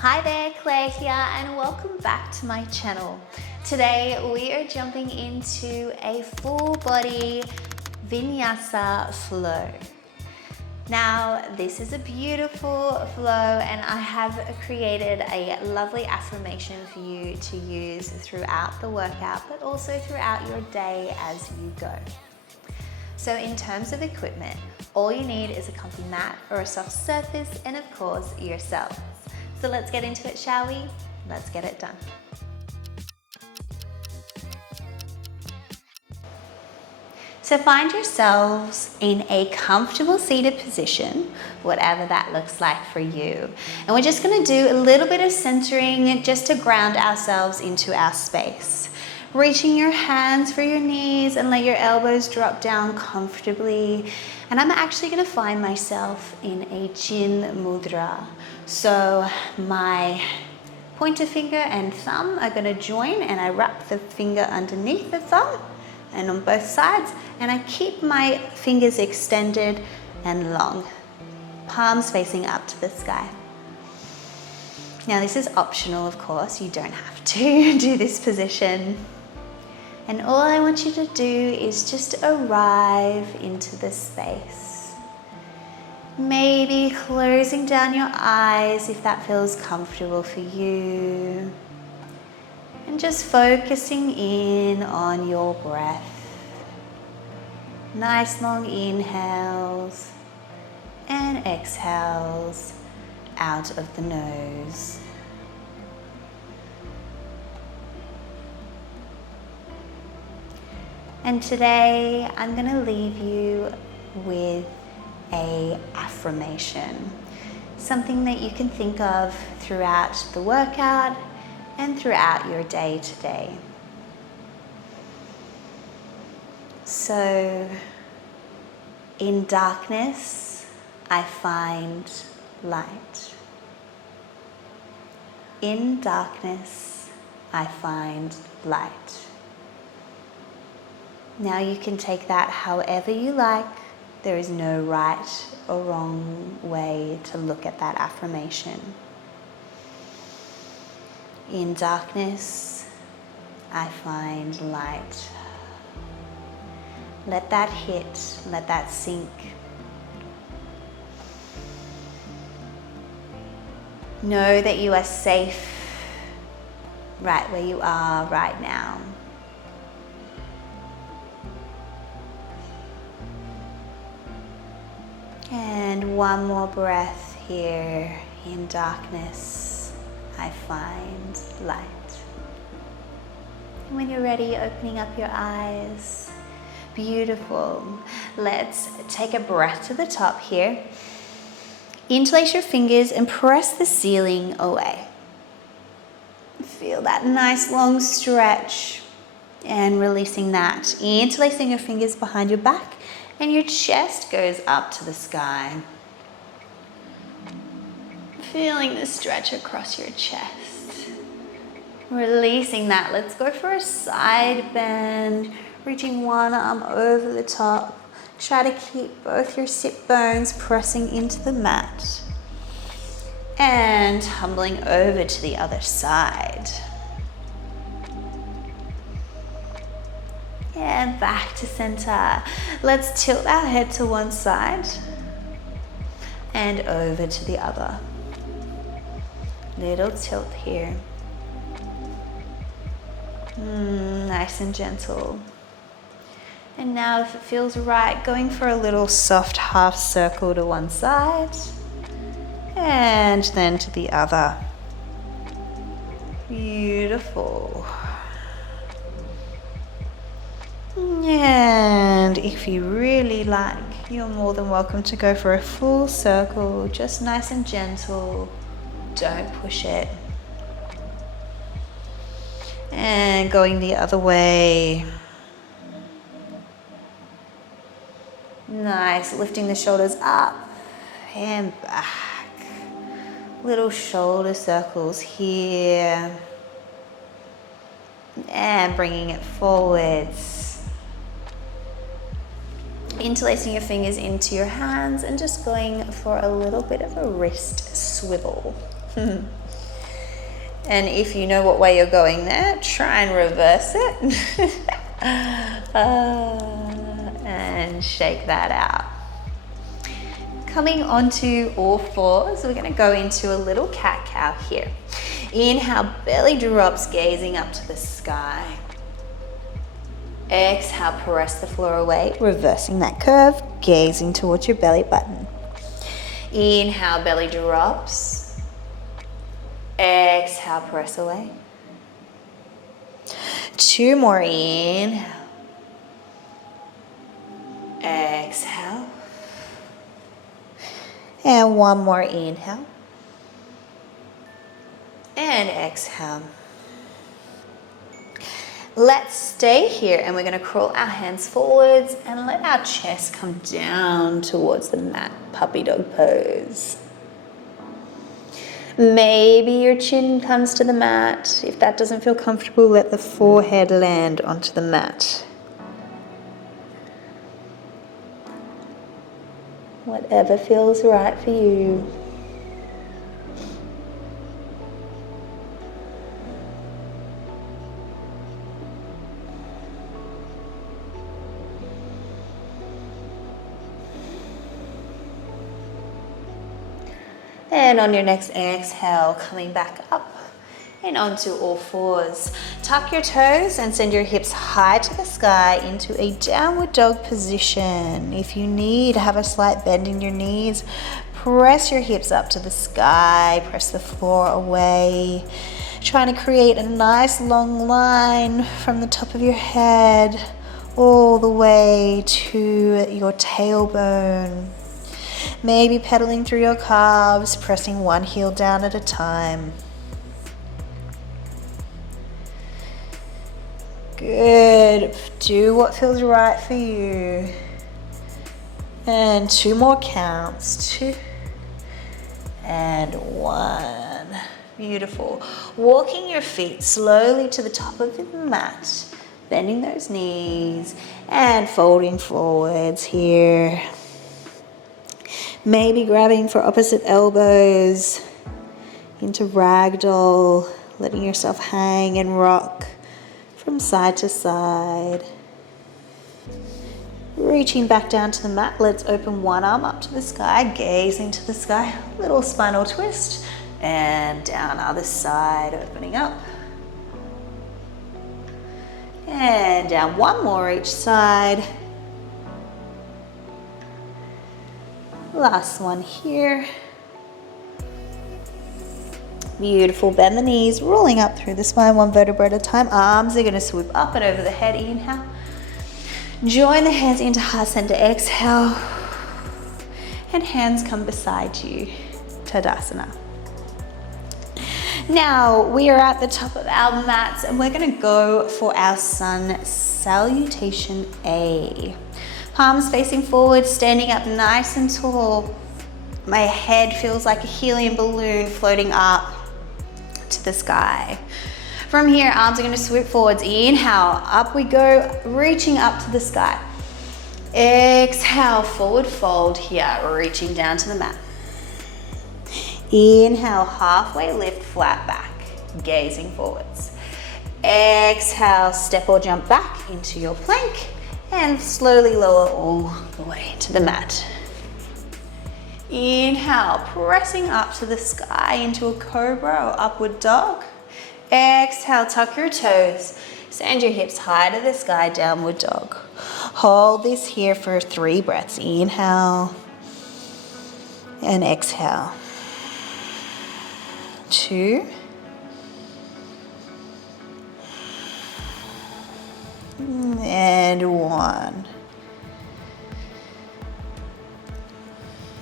Hi there, Claire here, and welcome back to my channel. Today we are jumping into a full body Vinyasa flow. Now this is a beautiful flow and I have created a lovely affirmation for you to use throughout the workout, but also throughout your day as you go. So in terms of equipment, all you need is a comfy mat or a soft surface and of course yourself. So let's get into it, shall we? Let's get it done. So find yourselves in a comfortable seated position, whatever that looks like for you. And we're just gonna do a little bit of centering just to ground ourselves into our space. Reaching your hands for your knees and let your elbows drop down comfortably. And I'm actually gonna find myself in a Chin Mudra. So my pointer finger and thumb are gonna join and I wrap the finger underneath the thumb and on both sides, and I keep my fingers extended and long, palms facing up to the sky. Now this is optional, of course, you don't have to do this position. And all I want you to do is just arrive into the space. Maybe closing down your eyes if that feels comfortable for you. And just focusing in on your breath. Nice long inhales and exhales out of the nose. And today I'm going to leave you with an affirmation, something that you can think of throughout the workout and throughout your day today. So, in darkness, I find light. In darkness, I find light. Now you can take that however you like. There is no right or wrong way to look at that affirmation. In darkness, I find light. Let that hit, let that sink. Know that you are safe right where you are right now. And one more breath here. In darkness, I find light. And when you're ready, opening up your eyes. Beautiful. Let's take a breath to the top here. Interlace your fingers and press the ceiling away. Feel that nice long stretch and releasing that. Interlacing your fingers behind your back and your chest goes up to the sky. Feeling the stretch across your chest. Releasing that. Let's go for a side bend. Reaching one arm over the top. Try to keep both your sit bones pressing into the mat. And tumbling over to the other side. And back to center. Let's tilt our head to one side and over to the other. Little tilt here. Nice and gentle. And now if it feels right, going for a little soft half circle to one side and then to the other. Beautiful. And if you really like, you're more than welcome to go for a full circle, just nice and gentle. Don't push it. And going the other way. Nice, lifting the shoulders up and back. Little shoulder circles here. And bringing it forwards. Interlacing your fingers into your hands and just going for a little bit of a wrist swivel. And if you know what way you're going there, try and reverse it. And shake that out. Coming onto all fours, we're going to go into a little cat-cow here. Inhale, belly drops, gazing up to the sky. Exhale, press the floor away, reversing that curve, gazing towards your belly button. Inhale, belly drops. Exhale, press away. 2 more, inhale. Exhale. And 1 more, inhale. And exhale. Let's stay here and we're going to crawl our hands forwards and let our chest come down towards the mat, puppy dog pose. Maybe your chin comes to the mat. If that doesn't feel comfortable, let the forehead land onto the mat. Whatever feels right for you. And on your next exhale, coming back up and onto all fours. Tuck your toes and send your hips high to the sky into a downward dog position. If you need, have a slight bend in your knees. Press your hips up to the sky. Press the floor away. Trying to create a nice long line from the top of your head all the way to your tailbone. Maybe pedaling through your calves, pressing one heel down at a time. Good. Do what feels right for you. And 2 more counts. 2 and 1. Beautiful. Walking your feet slowly to the top of the mat, bending those knees and folding forwards here. Maybe grabbing for opposite elbows into ragdoll, letting yourself hang and rock from side to side. Reaching back down to the mat, let's open one arm up to the sky, gazing to the sky, little spinal twist, and down other side, opening up. And down 1 more each side. Last one here. Beautiful. Bend the knees, rolling up through the spine, 1 vertebra at a time. Arms are going to swoop up and over the head. Inhale. Join the hands into heart center. Exhale. And hands come beside you. Tadasana. Now we are at the top of our mats and we're going to go for our sun salutation A. Palms facing forward, standing up nice and tall. My head feels like a helium balloon floating up to the sky. From here, arms are going to swoop forwards. Inhale, up we go, reaching up to the sky. Exhale, forward fold here, reaching down to the mat. Inhale, halfway lift, flat back, gazing forwards. Exhale, step or jump back into your plank. And slowly lower all the way to the mat. Inhale, pressing up to the sky into a cobra or upward dog. Exhale, tuck your toes. Send your hips high to the sky, downward dog. Hold this here for 3 breaths. Inhale and exhale. 2. And 1.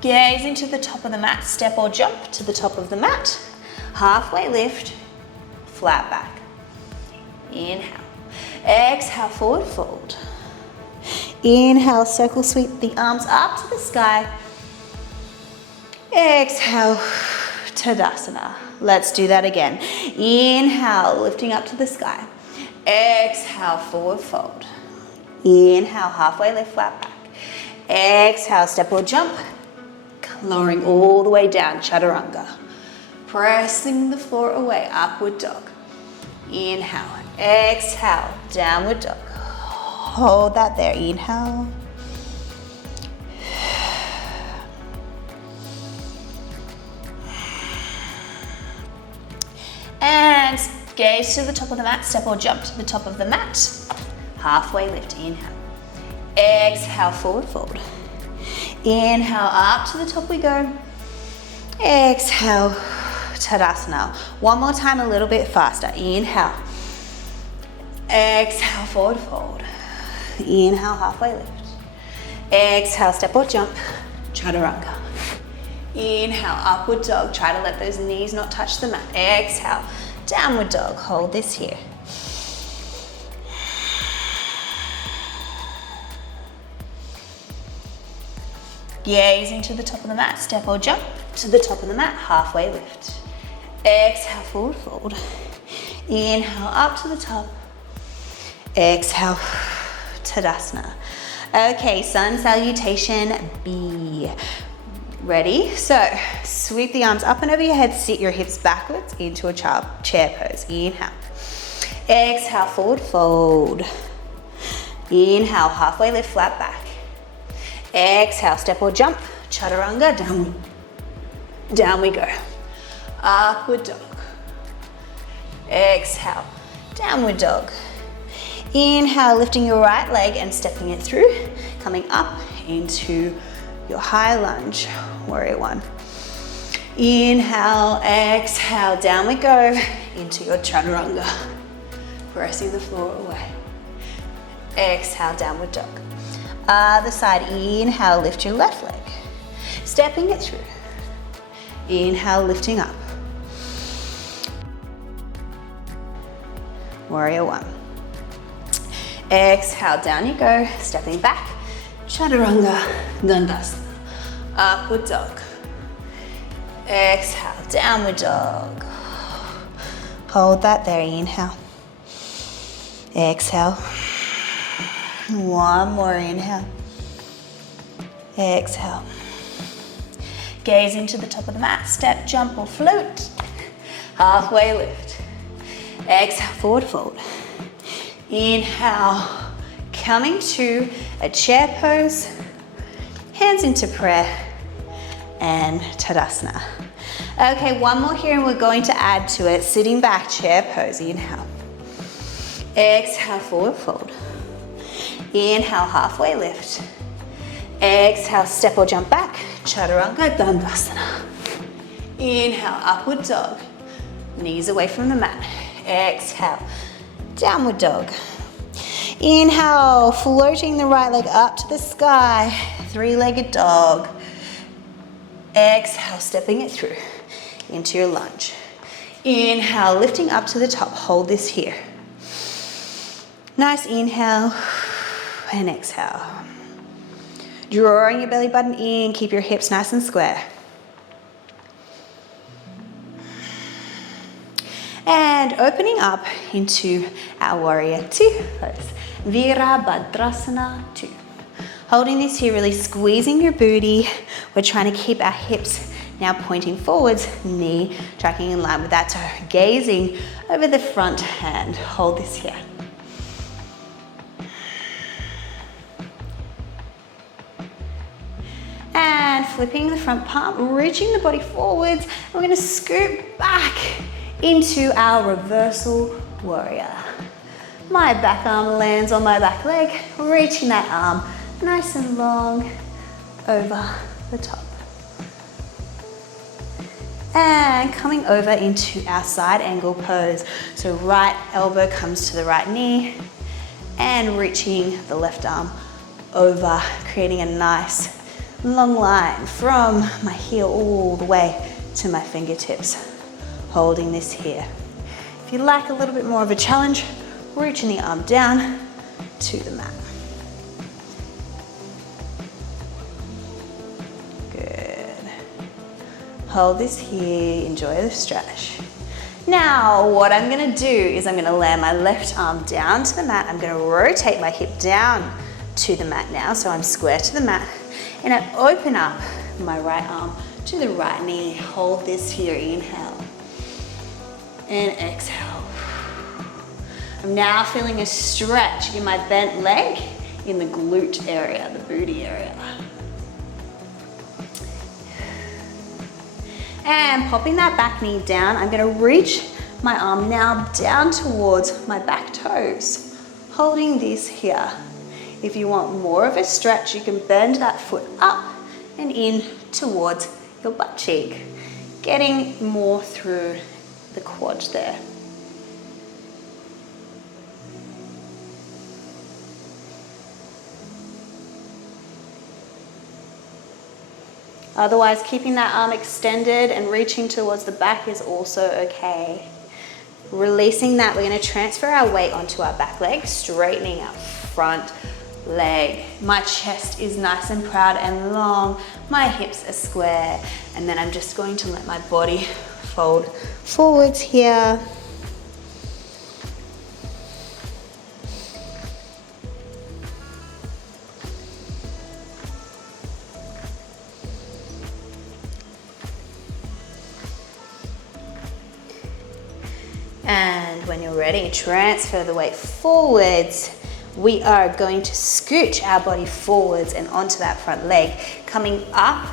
Gaze into the top of the mat, step or jump to the top of the mat. Halfway lift, flat back. Inhale. Exhale, forward fold. Inhale, circle sweep the arms up to the sky. Exhale, Tadasana. Let's do that again. Inhale, lifting up to the sky. Exhale, forward fold. Inhale, halfway lift, flat back. Exhale, step or jump. Lowering all the way down, chaturanga. Pressing the floor away, upward dog. Inhale, exhale, downward dog. Hold that there, inhale. And gaze to the top of the mat, step or jump to the top of the mat. Halfway lift, inhale. Exhale, forward fold. Inhale, up to the top we go. Exhale, Tadasana. One more time, a little bit faster. Inhale. Exhale, forward fold. Inhale, halfway lift. Exhale, step or jump, Chaturanga. Inhale, upward dog. Try to let those knees not touch the mat. Exhale, downward dog. Hold this here. Gazing to the top of the mat, step or jump to the top of the mat, halfway lift. Exhale, forward fold. Inhale, up to the top. Exhale, Tadasana. Okay, sun salutation B. Ready? So, sweep the arms up and over your head, sit your hips backwards into a chair pose. Inhale. Exhale, forward fold. Inhale, halfway lift, flat back. Exhale, step or jump, Chaturanga, down. Down we go. Upward dog. Exhale, downward dog. Inhale, lifting your right leg and stepping it through, coming up into your high lunge, warrior one. Inhale, exhale, down we go into your Chaturanga. Pressing the floor away. Exhale, downward dog. Other side, inhale, lift your left leg. Stepping it through. Inhale, lifting up. Warrior one. Exhale, down you go, stepping back. Chaturanga, Dandasana. Upward dog. Exhale, downward dog. Hold that there, inhale. Exhale. One more inhale. Exhale. Gaze into the top of the mat, step, jump or float. Halfway lift. Exhale, forward fold. Inhale, coming to a chair pose. Hands into prayer and Tadasana. Okay, one more here and we're going to add to it. Sitting back, chair pose, inhale. Exhale, forward fold. Inhale, halfway lift. Exhale, step or jump back, Chaturanga, Dandasana. Inhale, upward dog. Knees away from the mat. Exhale, downward dog. Inhale, floating the right leg up to the sky, three-legged dog. Exhale, stepping it through into your lunge. Inhale, lifting up to the top, hold this here. Nice inhale and exhale. Drawing your belly button in, keep your hips nice and square. And opening up into our warrior two pose. Virabhadrasana 2. Holding this here, really squeezing your booty. We're trying to keep our hips now pointing forwards, knee tracking in line with that toe. Gazing over the front hand. Hold this here. And flipping the front palm, reaching the body forwards. And we're going to scoop back into our reversal warrior. My back arm lands on my back leg, reaching that arm nice and long over the top. And coming over into our side angle pose. So right elbow comes to the right knee and reaching the left arm over, creating a nice long line from my heel all the way to my fingertips. Holding this here. If you like a little bit more of a challenge, reaching the arm down to the mat. Good. Hold this here, enjoy the stretch. Now, what I'm gonna do is I'm gonna land my left arm down to the mat. I'm gonna rotate my hip down to the mat now, so I'm square to the mat. And I open up my right arm to the right knee. Hold this here, inhale. and exhale. I'm now feeling a stretch in my bent leg in the glute area, the booty area. And popping that back knee down, I'm gonna reach my arm now down towards my back toes, holding this here. If you want more of a stretch, you can bend that foot up and in towards your butt cheek, getting more through the quad there. Otherwise, keeping that arm extended and reaching towards the back is also okay. Releasing that, we're going to transfer our weight onto our back leg, straightening our front leg. My chest is nice and proud and long. My hips are square. And then I'm just going to let my body fold forwards here. And when you're ready, transfer the weight forwards. We are going to scooch our body forwards and onto that front leg, coming up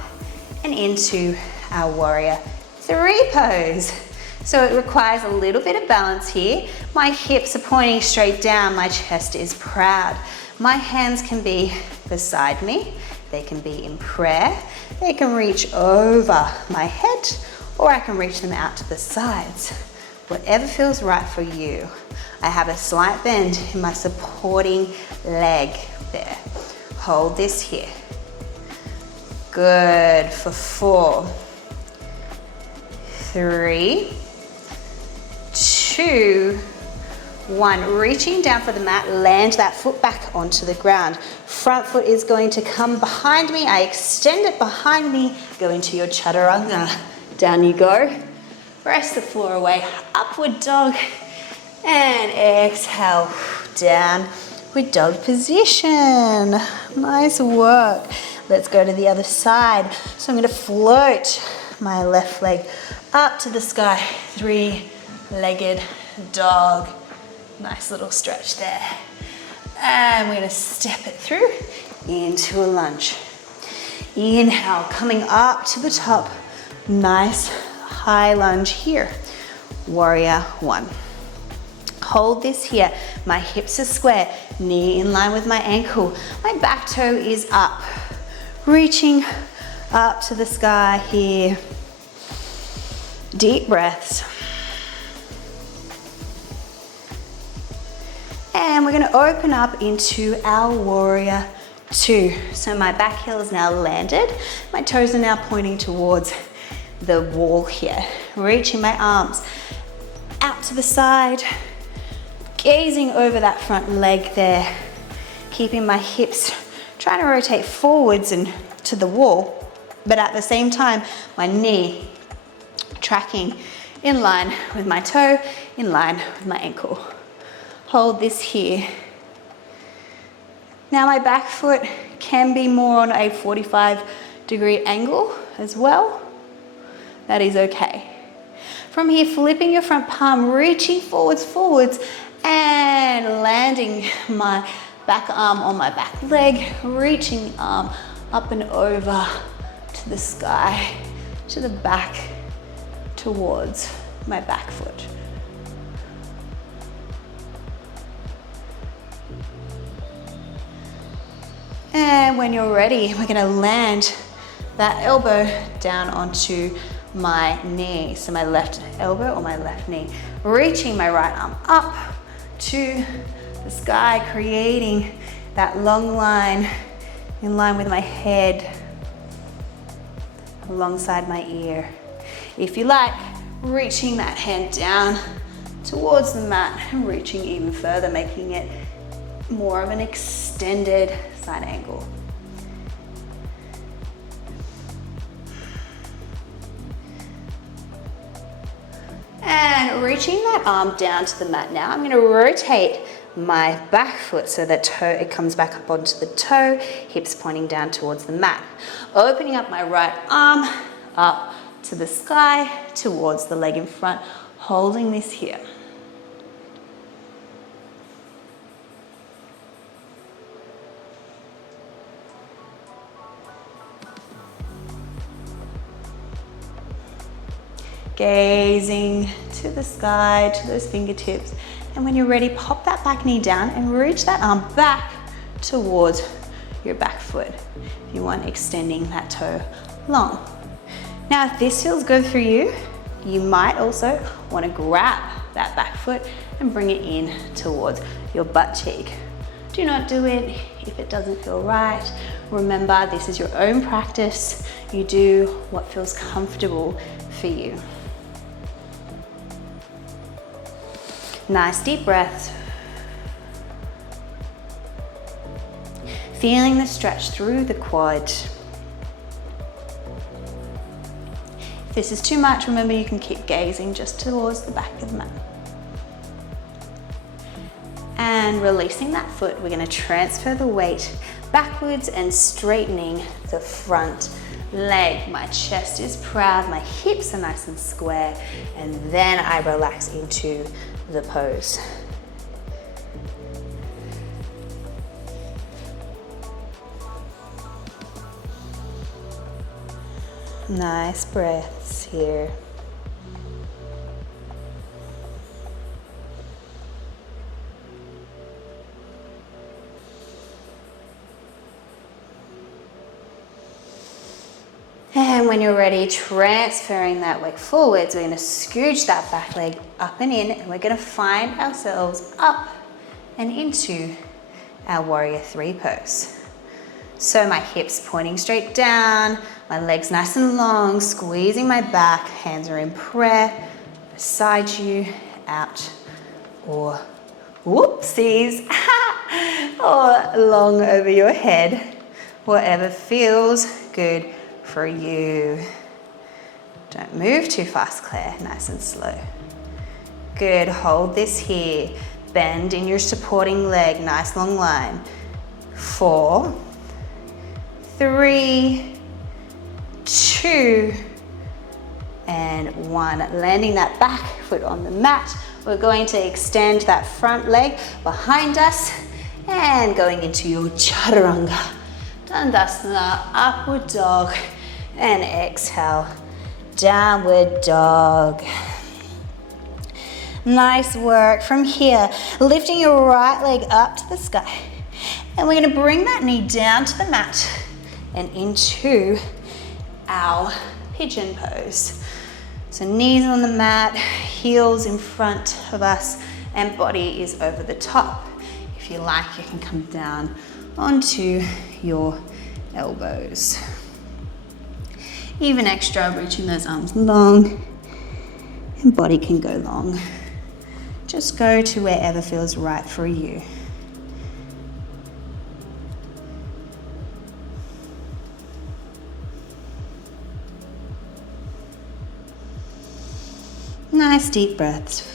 and into our warrior 3 pose. So it requires a little bit of balance here. My hips are pointing straight down, my chest is proud. My hands can be beside me, they can be in prayer, they can reach over my head, or I can reach them out to the sides. Whatever feels right for you. I have a slight bend in my supporting leg there. Hold this here. Good for 4, 3, 2, 1. Reaching down for the mat, land that foot back onto the ground. Front foot is going to come behind me. I extend it behind me. Go into your chaturanga. Down you go. Press the floor away, upward dog, and exhale, downward dog position. Nice work. Let's go to the other side. So I'm gonna float my left leg up to the sky, 3-legged dog. Nice little stretch there. And we're gonna step it through into a lunge. Inhale, coming up to the top. Nice high lunge here. Warrior 1. Hold this here. My hips are square, knee in line with my ankle. My back toe is up. Reaching up to the sky here. Deep breaths. And we're going to open up into our warrior 2. So my back heel is now landed. My toes are now pointing towards the wall here. Reaching my arms out to the side, gazing over that front leg there, keeping my hips trying to rotate forwards and to the wall, but at the same time, my knee tracking in line with my toe, in line with my ankle. Hold this here. Now my back foot can be more on a 45-degree angle as well. That is okay. From here, flipping your front palm, reaching forwards, and landing my back arm on my back leg, reaching the arm up and over to the sky, to the back, towards my back foot. And when you're ready, we're gonna land that elbow down onto my knee. So my left elbow or my left knee. Reaching my right arm up to the sky, creating that long line in line with my head, alongside my ear. If you like, reaching that hand down towards the mat and reaching even further, making it more of an extended side angle. And reaching that arm down to the mat now, I'm going to rotate my back foot so that it comes back up onto the toe, hips pointing down towards the mat. Opening up my right arm up to the sky, towards the leg in front, Holding this here. Gazing to the sky, to those fingertips. And when you're ready, pop that back knee down and reach that arm back towards your back foot. If you want, extending that toe long. Now, if this feels good for you, you might also want to grab that back foot and bring it in towards your butt cheek. Do not do it if it doesn't feel right. Remember, this is your own practice. You do what feels comfortable for you. Nice deep breaths. Feeling the stretch through the quad. If this is too much, remember you can keep gazing just towards the back of the mat. And releasing that foot, we're going to transfer the weight backwards and straightening the front leg. My chest is proud, my hips are nice and square, and then I relax into the pose. Nice breaths here. And when you're ready, transferring that weight forwards, we're going to scooch that back leg up and in, and we're going to find ourselves up and into our warrior three pose. So my hips pointing straight down, my legs nice and long, squeezing my back, hands are in prayer, beside you, out, or whoopsies, or long over your head, whatever feels good for you. Don't move too fast, Claire, nice and slow. Good, hold this here. Bend in your supporting leg, nice long line. 4, 3, 2, and 1. Landing that back foot on the mat. We're going to extend that front leg behind us and going into your chaturanga. Dandasana, upward dog, and exhale, downward dog. Nice work. From here, lifting your right leg up to the sky. And we're going to bring that knee down to the mat and into our pigeon pose. So knees on the mat, heels in front of us, and body is over the top. If you like, you can come down onto your elbows. Even extra, reaching those arms long, and body can go long. Just go to wherever feels right for you. Nice deep breaths.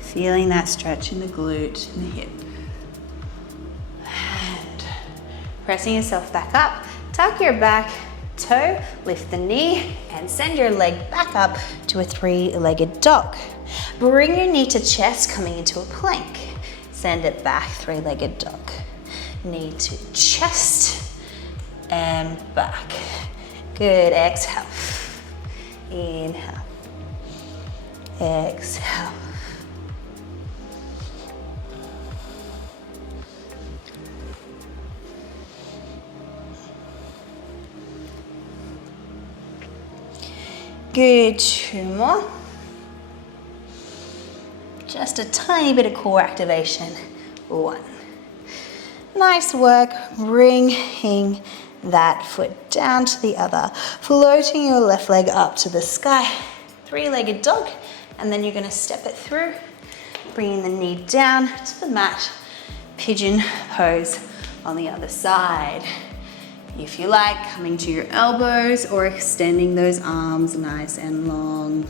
Feeling that stretch in the glute and the hip. And pressing yourself back up, tuck your back toe, lift the knee, and send your leg back up to a three-legged dog. Bring your knee to chest, coming into a plank. Send it back, three-legged dog. Knee to chest and back. Good, exhale. Inhale. Exhale. Good, 2 more. Just a tiny bit of core activation. 1. Nice work, bringing that foot down to the other, floating your left leg up to the sky. Three-legged dog, and then you're gonna step it through, bringing the knee down to the mat, pigeon pose on the other side. If you like, coming to your elbows or extending those arms nice and long.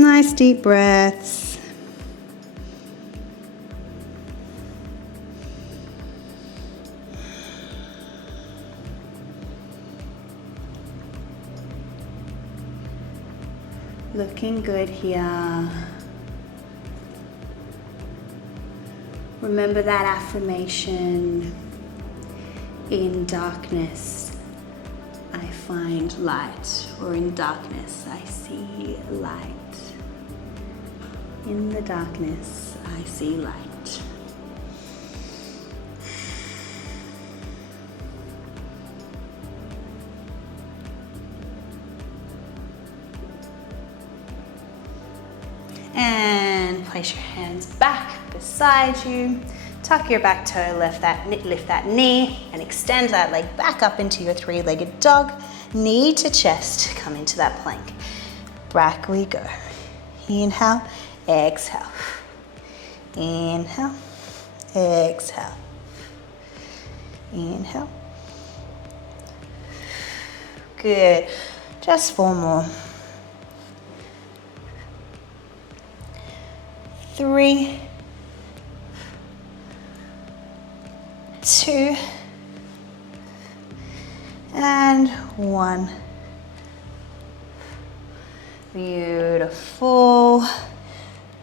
Nice deep breaths. Looking good here. Remember that affirmation: in darkness I find light, or in darkness I see light. In the darkness I see light. And place your hands back beside you. Tuck your back toe, lift that knee, and extend that leg back up into your three-legged dog. Knee to chest, come into that plank. Back we go. Inhale, exhale. Inhale, exhale. Inhale. Good. Just 4 more. 3, 2, and 1. Beautiful.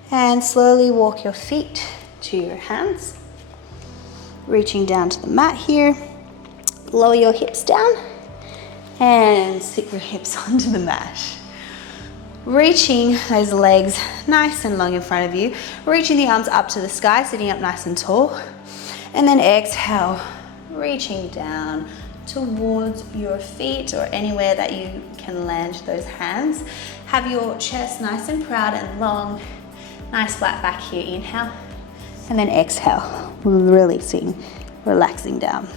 And slowly walk your feet to your hands. Reaching down to the mat here. Lower your hips down and sit your hips onto the mat. Reaching those legs nice and long in front of you. Reaching the arms up to the sky, sitting up nice and tall. And then exhale, reaching down towards your feet or anywhere that you can land those hands. Have your chest nice and proud and long. Nice flat back here, inhale. And then exhale, releasing, relaxing down.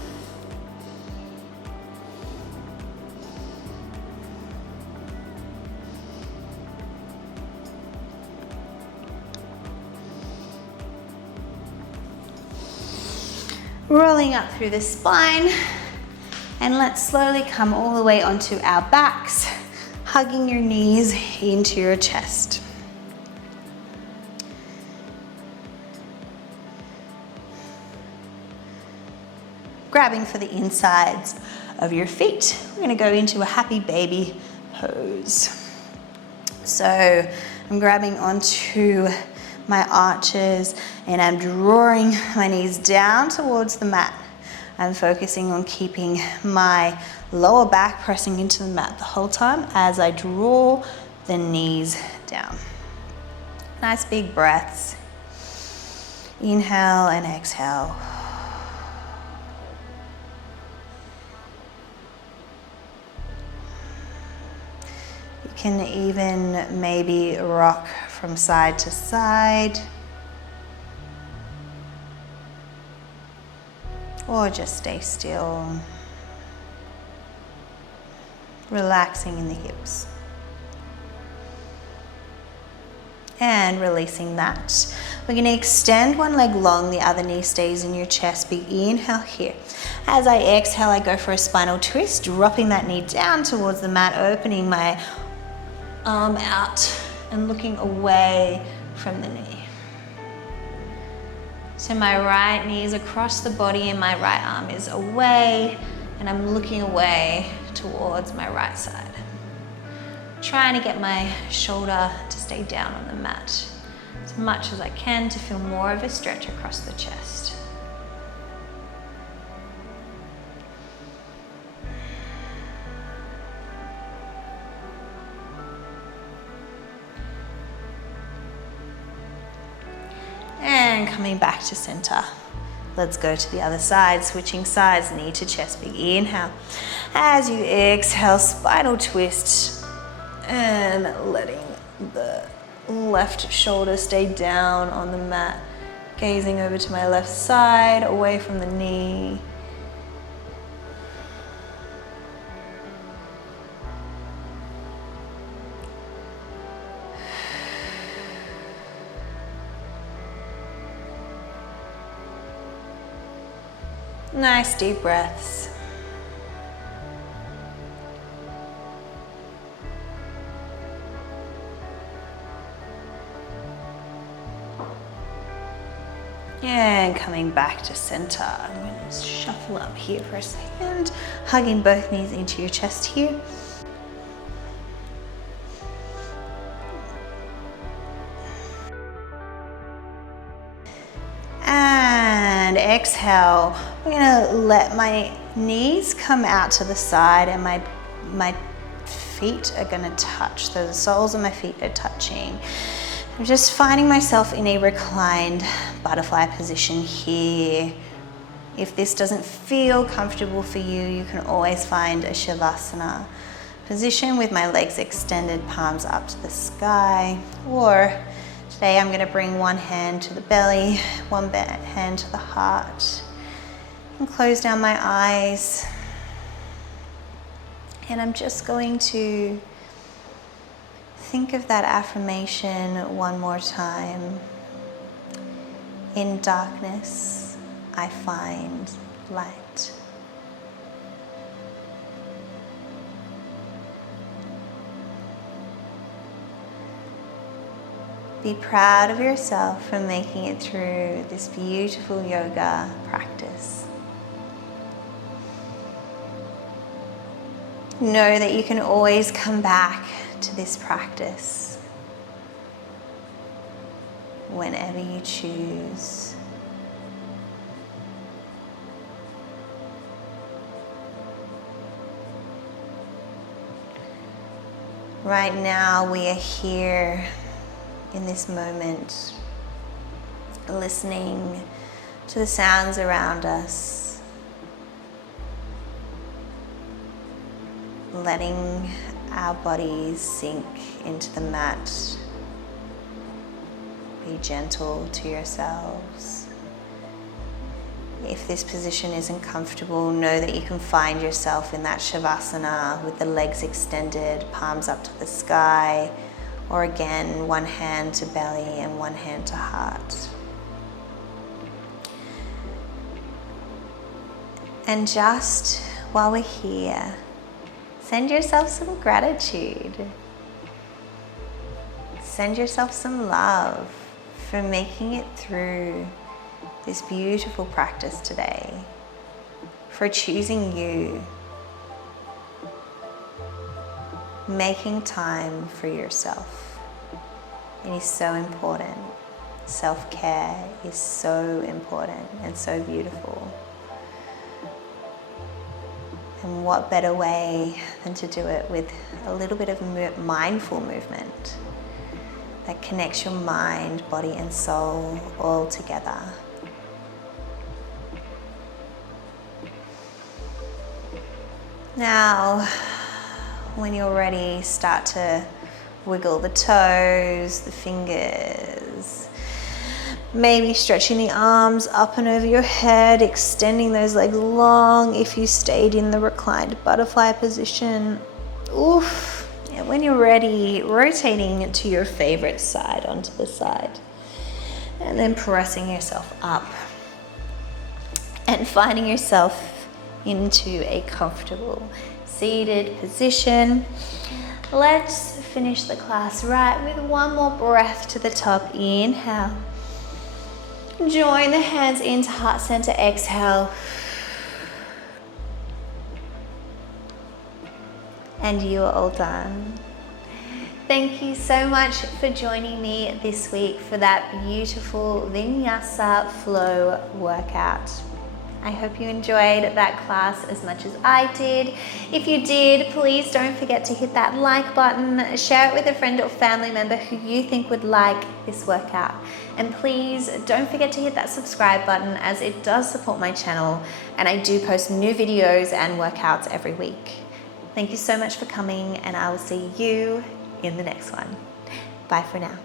Rolling up through the spine, and let's slowly come all the way onto our backs, hugging your knees into your chest. Grabbing for the insides of your feet, we're going to go into a happy baby pose. So I'm grabbing onto my arches and I'm drawing my knees down towards the mat. I'm focusing on keeping my lower back pressing into the mat the whole time as I draw the knees down. Nice big breaths. Inhale and exhale. You can even maybe rock from side to side, or just stay still, relaxing in the hips. And releasing that. We're going to extend one leg long, the other knee stays in your chest. Big inhale here. As I exhale, I go for a spinal twist, dropping that knee down towards the mat, opening my arm out and looking away from the knee. So my right knee is across the body and my right arm is away, and I'm looking away towards my right side. Trying to get my shoulder to stay down on the mat as much as I can to feel more of a stretch across the chest. And coming back to center. Let's go to the other side, switching sides, knee to chest, big inhale. As you exhale, spinal twist, and letting the left shoulder stay down on the mat, gazing over to my left side, away from the knee. Nice deep breaths. And coming back to center. I'm going to shuffle up here for a second, hugging both knees into your chest here. And exhale. I'm going to let my knees come out to the side and my feet are going to touch. The soles of my feet are touching. I'm just finding myself in a reclined butterfly position here. If this doesn't feel comfortable for you, you can always find a Savasana position with my legs extended, palms up to the sky. Or today I'm going to bring one hand to the belly, one hand to the heart, and close down my eyes. And I'm just going to think of that affirmation one more time. In darkness, I find light. Be proud of yourself for making it through this beautiful yoga practice. Know that you can always come back to this practice whenever you choose. Right now we are here in this moment, listening to the sounds around us, letting our bodies sink into the mat. Be gentle to yourselves. If this position isn't comfortable, know that you can find yourself in that Savasana with the legs extended, palms up to the sky, or again, one hand to belly and one hand to heart. And just while we're here, send yourself some gratitude. Send yourself some love for making it through this beautiful practice today, for choosing you, making time for yourself. It is so important. Self-care is so important and so beautiful. And what better way than to do it with a little bit of mindful movement that connects your mind, body, and soul all together. Now, when you're ready, start to wiggle the toes, the fingers, maybe stretching the arms up and over your head, extending those legs long if you stayed in the reclined butterfly position. Oof. And when you're ready, rotating to your favorite side onto the side. And then pressing yourself up. And finding yourself into a comfortable seated position. Let's finish the class right with one more breath to the top. Inhale. Join the hands into heart center. Exhale. And you are all done. Thank you so much for joining me this week for that beautiful Vinyasa flow workout. I hope you enjoyed that class as much as I did. If you did, please don't forget to hit that like button, share it with a friend or family member who you think would like this workout. And please don't forget to hit that subscribe button, as it does support my channel and I do post new videos and workouts every week. Thank you so much for coming, and I will see you in the next one. Bye for now.